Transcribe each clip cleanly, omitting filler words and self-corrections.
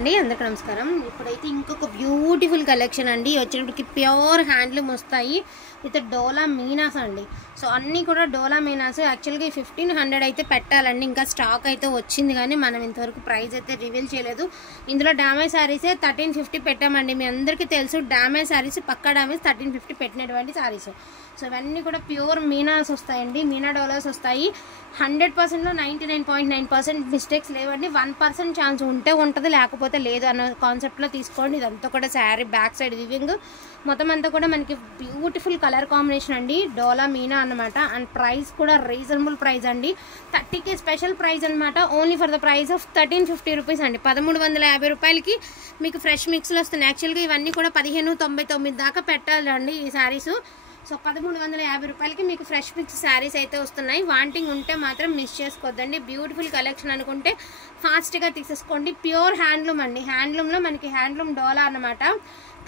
అందరికీ నమస్కారం. ఇప్పుడైతే ఇంకొక బ్యూటిఫుల్ కలెక్షన్ అండి. వచ్చేటప్పటికి ప్యూర్ హ్యాండ్లూమ్ వస్తాయి విత్ డోలా మీనాస్ అండి. సో అన్నీ కూడా డోలా మీనాస్. యాక్చువల్గా 1500 అయితే పెట్టాలండి. ఇంకా స్టాక్ అయితే వచ్చింది కానీ మనం ఇంతవరకు ప్రైస్ అయితే రివీల్ చేయలేదు. ఇందులో డ్యామేజ్ శారీసే 1350 పెట్టామండి. మీ అందరికీ తెలుసు డ్యామేజ్ శారీస్ పక్కా డ్యామేజ్ 1350 పెట్టినటువంటి శారీస్. సో ఇవన్నీ కూడా ప్యూర్ మీనాస్ వస్తాయండి. మీనా డోలాస్ వస్తాయి. 100%లో 99.9% మిస్టేక్స్ లేవండి. 1% ఛాన్స్ ఉంటే ఉంటుంది, లేకపోతే లేదు అన్న కాన్సెప్ట్లో తీసుకోండి. ఇదంతా కూడా శారీ బ్యాక్ సైడ్ వివింగ్ మొత్తం అంతా కూడా మనకి బ్యూటిఫుల్ కలర్ కాంబినేషన్ అండి. డోలా మీనా అన్నమాట. అండ్ ప్రైస్ కూడా రీజనబుల్ ప్రైస్ అండి. 30K స్పెషల్ ప్రైస్ అనమాట. Only for the price of 1350 rupees అండి. 1350 రూపాయలకి మీకు ఫ్రెష్ మిక్స్లు వస్తున్నాయి. యాక్చువల్గా ఇవన్నీ కూడా 1599 దాకా పెట్టాలండి ఈ శారీస్. సో 1350 రూపాయలకి మీకు ఫ్రెష్ మిక్స్ శారీస్ అయితే వస్తున్నాయి. వాంటింగ్ ఉంటే మాత్రం మిస్ చేసుకోవద్దండి. బ్యూటిఫుల్ కలెక్షన్ అనుకుంటే ఫాస్ట్గా తీసేసుకోండి. ప్యూర్ హ్యాండ్లూమ్ అండి. హ్యాండ్లూమ్లో మనకి హ్యాండ్లూమ్ డోలా అన్నమాట.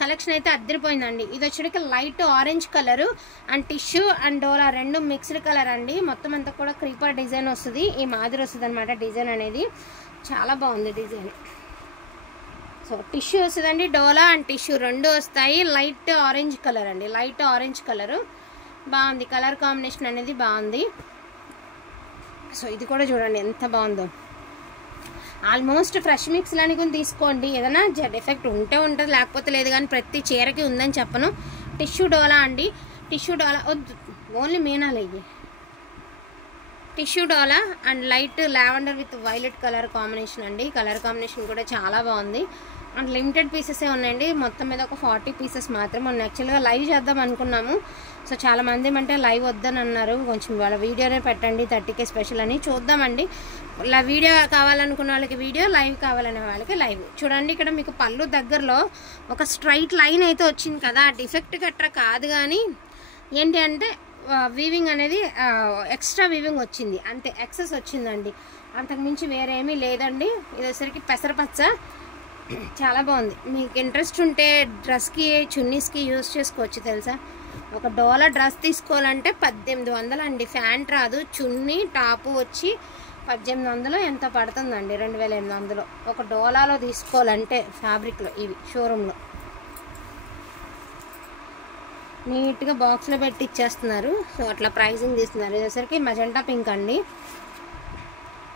కలెక్షన్ అయితే అద్దరిపోయిందండి. ఇది వచ్చేటికి light orange colour and tissue and Dola రెండు మిక్స్డ్ కలర్ అండి. మొత్తం అంతా కూడా క్రీపర్ డిజైన్ వస్తుంది. ఈ మాదిరి వస్తుంది అనమాట డిజైన్ అనేది. చాలా బాగుంది డిజైన్. సో టిష్యూ వస్తుందండి. డోలా అండ్ టిష్యూ రెండు వస్తాయి. లైట్ ఆరెంజ్ కలర్ అండి. లైట్ ఆరెంజ్ కలరు బాగుంది. కలర్ కాంబినేషన్ అనేది బాగుంది. సో ఇది కూడా చూడండి ఎంత బాగుందో. ఆల్మోస్ట్ ఫ్రెష్ మిక్స్లు అనుకుని తీసుకోండి. ఏదైనా ఎఫెక్ట్ ఉంటే ఉంటుంది, లేకపోతే లేదు. కానీ ప్రతి చీరకి ఉందని చెప్పను. టిష్యూ డోలా అండి. టిష్యూ డోలా వద్దు, ఓన్లీ మీనాలు ఇవి. Tissue dola and light lavender with violet colour combination అండి. కలర్ కాంబినేషన్ కూడా చాలా బాగుంది. అండ్ లిమిటెడ్ పీసెసే ఉన్నాయండి. మొత్తం మీద ఒక 40 పీసెస్ మాత్రం ఉన్నాయి. యాక్చువల్గా లైవ్ చేద్దాం అనుకున్నాము. సో చాలామంది ఏమంటే లైవ్ వద్దని అన్నారు. కొంచెం వాళ్ళ వీడియోనే పెట్టండి 30K స్పెషల్ అని. చూద్దామండి. ఇలా వీడియో కావాలనుకున్న వాళ్ళకి వీడియో, లైవ్ కావాలనే వాళ్ళకి లైవ్. చూడండి ఇక్కడ మీకు పళ్ళు దగ్గరలో ఒక స్ట్రైట్ లైన్ అయితే వచ్చింది కదా. డిఫెక్ట్ గట్రా కాదు, కానీ ఏంటి అంటే వీవింగ్ అనేది ఎక్స్ట్రా వీవింగ్ వచ్చింది అంతే. ఎక్సెస్ వచ్చిందండి. అంతకుమించి వేరేమీ లేదండి. ఇది వచ్చేసరికి పెసరపచ్చ. చాలా బాగుంది. మీకు ఇంట్రెస్ట్ ఉంటే డ్రెస్కి చున్నీస్కి యూజ్ చేసుకోవచ్చు తెలుసా. ఒక డోలా డ్రెస్ తీసుకోవాలంటే 1800 అండి. ఫ్యాంట్ రాదు. చున్నీ టాపు వచ్చి 1800 ఎంత పడుతుందండి. 2800 ఒక డోలాలో తీసుకోవాలంటే ఫ్యాబ్రిక్లో. ఇవి షోరూంలో నీట్గా బాక్స్లో పెట్టి ఇచ్చేస్తున్నారు. సో అట్లా ప్రైజింగ్ తీస్తున్నారు. ఇదేసరికి మజెంటా పింక్ అండి.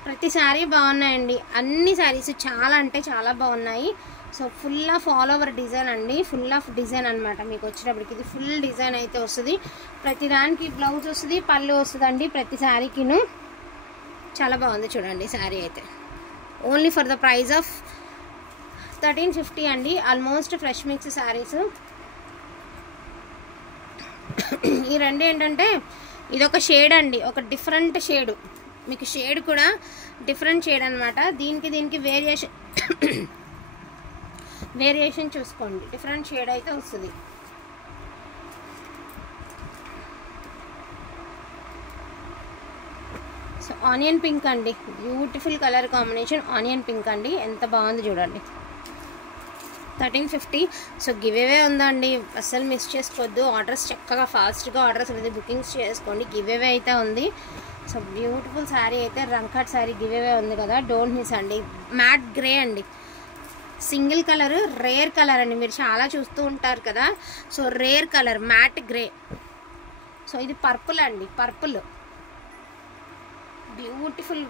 ప్రతి శారీ బాగున్నాయండి. అన్ని శారీస్ చాలా అంటే చాలా బాగున్నాయి. So full of all over design అండి. ఫుల్ ఆఫ్ డిజైన్ అనమాట. మీకు వచ్చేటప్పటికి ఇది ఫుల్ డిజైన్ అయితే వస్తుంది. ప్రతి దానికి బ్లౌజ్ వస్తుంది, పళ్ళు వస్తుంది అండి ప్రతి శారీకిను. చాలా బాగుంది చూడండి శారీ అయితే. Only for the price of 1350 అండి. Almost fresh mix saris. ఈ రెండు ఏంటంటే ఇదొక షేడ్ అండి. ఒక డిఫరెంట్ షేడు. మీకు షేడ్ కూడా డిఫరెంట్ షేడ్ అనమాట. దీనికి వేరియేషన్ చూసుకోండి. డిఫరెంట్ షేడ్ అయితే వస్తుంది. సో ఆనియన్ పింక్ అండి. Beautiful colour combination onion pink అండి. ఎంత బాగుంది చూడండి. 1350. సో గివ్ అవే ఉందండి. అస్సలు మిస్ చేసుకోవద్దు. ఆర్డర్స్ చక్కగా ఫాస్ట్గా ఆర్డర్స్ అనేది బుకింగ్స్ చేసుకోండి. గివ్ అవే అయితే ఉంది. సో బ్యూటిఫుల్ శారీ అయితే రంకట్ శారీ గివ్ అవే ఉంది కదా. డోంట్ మిస్ అండి. మ్యాట్ గ్రే అండి. సింగిల్ కలర్, రేర్ కలర్ అండి. మీరు చాలా చూస్తూ ఉంటారు కదా. So rare colour matte grey. So ఇది పర్పుల్ అండి. పర్పుల్ బ్యూటిఫుల్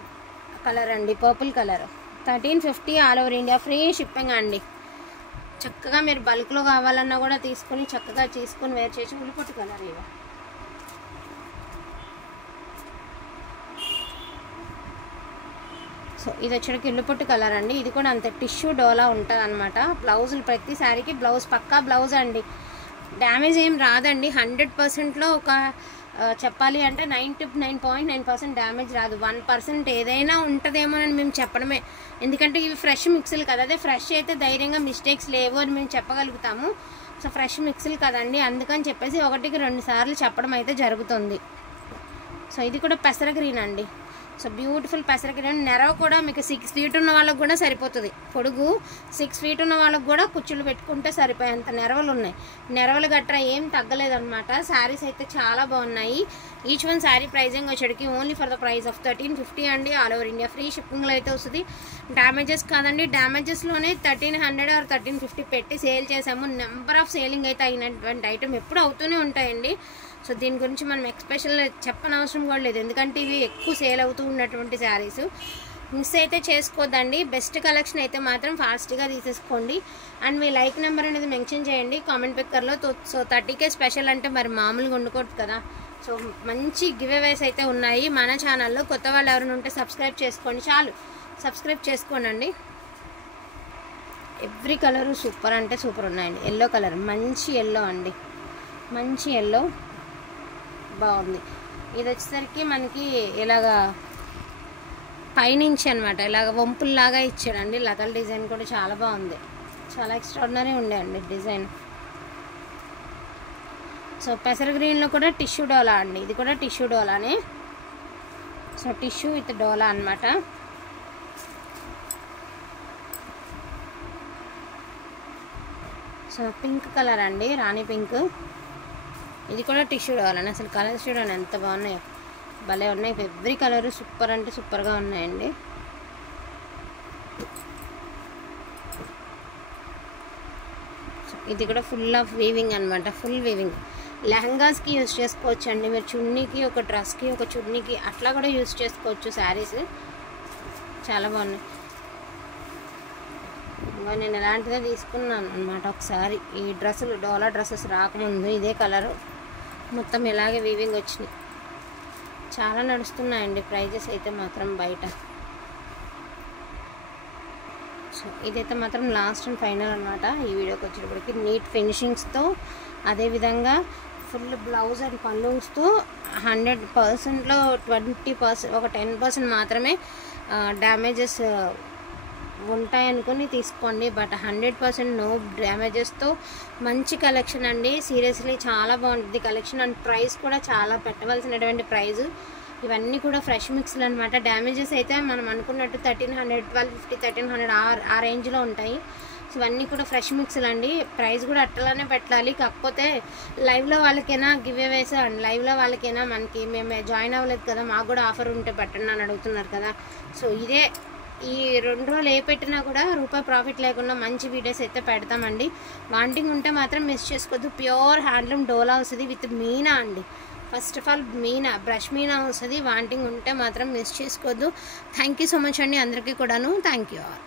కలర్ అండి. Purple colour. 1350 all over India free shipping అండి. చక్కగా మీరు బల్క్లో కావాలన్నా కూడా తీసుకొని చక్కగా తీసుకొని వేర్ చేసి. ఉల్లిపొట్టు కలర్ ఇవి. సో ఇది వచ్చేటికి ఉల్లిపొట్టు కలర్ అండి. ఇది కూడా అంతే టిష్యూ డోలా ఉంటుంది అనమాట. బ్లౌజులు ప్రతి శారీకి బ్లౌజ్ పక్కా బ్లౌజ్ అండి. డ్యామేజ్ ఏం రాదండి. 100%లో ఒక చెప్పాలి అంటే 99.9% డ్యామేజ్ రాదు. 1% ఏదైనా ఉంటుందేమోనని మేము చెప్పడమే. ఎందుకంటే ఇవి ఫ్రెష్ మిక్స్లు కదా. అదే ఫ్రెష్ అయితే ధైర్యంగా మిస్టేక్స్ లేవు అని మేము చెప్పగలుగుతాము. సో ఫ్రెష్ మిక్స్లు కదండి, అందుకని చెప్పేసి 1కి 2 సార్లు చెప్పడం అయితే జరుగుతుంది. సో ఇది కూడా పెసర గ్రీన్ అండి. సో బ్యూటిఫుల్ పెసర గ్రీన్. నెరవ కూడా మీకు 6 feet ఉన్న వాళ్ళకి కూడా సరిపోతుంది. పొడుగు 6 feet ఉన్న వాళ్ళకి కూడా కుచ్చులు పెట్టుకుంటే సరిపోయేంత నెరవలు ఉన్నాయి. నెరవలు గట్రా ఏం తగ్గలేదన్నమాట. శారీస్ అయితే చాలా బాగున్నాయి. ఈచ్ వన్ శారీ ప్రైజింగ్ వచ్చేటికి only for the price of 1350 అండి. ఆల్ ఓవర్ ఇండియా ఫ్రీ షిప్పింగ్లో అయితే వస్తుంది. డ్యామేజెస్ కాదండి, డ్యామేజెస్లోనే 1300 or 1350 పెట్టి సేల్ చేసాము. నెంబర్ ఆఫ్ సేలింగ్ అయితే అయినటువంటి ఐటమ్ ఎప్పుడు అవుతూనే ఉంటాయండి. సో దీని గురించి మనం ఎక్స్పెషల్ చెప్పనవసరం కూడా లేదు, ఎందుకంటే ఇవి ఎక్కువ సేల్ అవుతూ ఉన్నటువంటి శారీస్. మిస్ అయితే చేసుకోవద్దండి. బెస్ట్ కలెక్షన్ అయితే మాత్రం ఫాస్ట్గా తీసేసుకోండి. అండ్ మీ లైక్ నెంబర్ అనేది మెన్షన్ చేయండి కామెంట్ పిక్కర్లో. సో 30K స్పెషల్ అంటే మరి మామూలుగా వండుకోవద్దు కదా. సో మంచి గివ్ అవేస్ అయితే ఉన్నాయి మన ఛానల్లో. కొత్త వాళ్ళు ఎవరైనా ఉంటే సబ్స్క్రైబ్ చేసుకోండి, చాలు సబ్స్క్రైబ్ చేసుకోండి. ఎవ్రీ కలరు సూపర్ అంటే సూపర్ ఉన్నాయండి. ఎల్లో కలర్ మంచి ఎల్లో అండి, మంచి ఎల్లో బాగుంది. ఇది వచ్చేసరికి మనకి ఇలాగా పైనుంచి అనమాట ఇలాగ వంపుల్లాగా ఇచ్చాడండి. లతల డిజైన్ కూడా చాలా బాగుంది, చాలా ఎక్స్ట్రాడినరీ ఉండే అండి డిజైన్. సో పెసర గ్రీన్లో కూడా టిష్యూ డోలా అండి, ఇది కూడా టిష్యూ డోలానే. సో టిష్యూ విత్ డోలా అనమాట. సో పింక్ కలర్ అండి, రాణి పింక్. ఇది కూడా టిష్యూ డోలానే. అసలు కలర్స్ చూడండి ఎంత బాగున్నాయో, భలే ఉన్నాయి. ఎవ్రీ కలర్ సూపర్ అంటే సూపర్గా ఉన్నాయండి. ఇది కూడా ఫుల్ ఆఫ్ వీవింగ్ అనమాట, ఫుల్ వీవింగ్. లెహంగాస్కి యూజ్ చేసుకోవచ్చు అండి మీరు. చున్నీకి, ఒక డ్రెస్కి, ఒక చున్నీకి అట్లా కూడా యూజ్ చేసుకోవచ్చు శారీస్. చాలా బాగున్నాయి. ఇంకా నేను ఎలాంటిదే తీసుకున్నాను అనమాట ఒకసారి. ఈ డ్రెస్సులు డోలా డ్రెస్సెస్ రాకముందు ఇదే కలరు మొత్తం ఇలాగే వీవింగ్ వచ్చినాయి. చాలా నడుస్తున్నాయండి ప్రైజెస్ అయితే మాత్రం బయట. సో ఇదైతే మాత్రం లాస్ట్ అండ్ ఫైనల్ అనమాట. ఈ వీడియోకి వచ్చేటప్పటికి నీట్ ఫినిషింగ్స్తో, అదేవిధంగా ఫుల్ బ్లౌజ్ అండ్ పల్లూస్తో 100%లో 20%, ఒక 10% మాత్రమే డ్యామేజెస్ ఉంటాయనుకుని తీసుకోండి. బట్ 100% నో డ్యామేజెస్తో మంచి కలెక్షన్ అండి. సీరియస్లీ చాలా బాగుంటుంది కలెక్షన్. అండ్ ప్రైస్ కూడా చాలా పెట్టవలసినటువంటి ప్రైజు. ఇవన్నీ కూడా ఫ్రెష్ మిక్స్లు అనమాట. డ్యామేజెస్ అయితే మనం అనుకున్నట్టు 1300, 1250, 1300 ఆ రేంజ్లో ఉంటాయి. సో ఇవన్నీ కూడా ఫ్రెష్ మిక్స్లు అండి. ప్రైస్ కూడా అట్టలానే పెట్టాలి. కాకపోతే లైవ్లో వాళ్ళకైనా గివ్ అవేస్ అండ్ లైవ్లో వాళ్ళకైనా మనకి మేము జాయిన్ అవ్వలేదు కదా, మాకు కూడా ఆఫర్ ఉంటే పెట్టండి అని అడుగుతున్నారు కదా. సో ఇదే ఈ 2 రోజులు ఏ పెట్టినా కూడా రూపాయి ప్రాఫిట్ లేకుండా మంచి వీడియోస్ అయితే పెడతామండి. వాంటింగ్ ఉంటే మాత్రం మిస్ చేసుకోవద్దు. ప్యూర్ హ్యాండ్లూమ్ డోలా వస్తుంది విత్ మీనా అండి. First of all Meena, brush Meena వస్తుంది. వాంటింగ్ ఉంటే మాత్రం మిస్ చేసుకోవద్దు. థ్యాంక్ యూ సో మచ్ అండి అందరికీ కూడాను. Thank you all.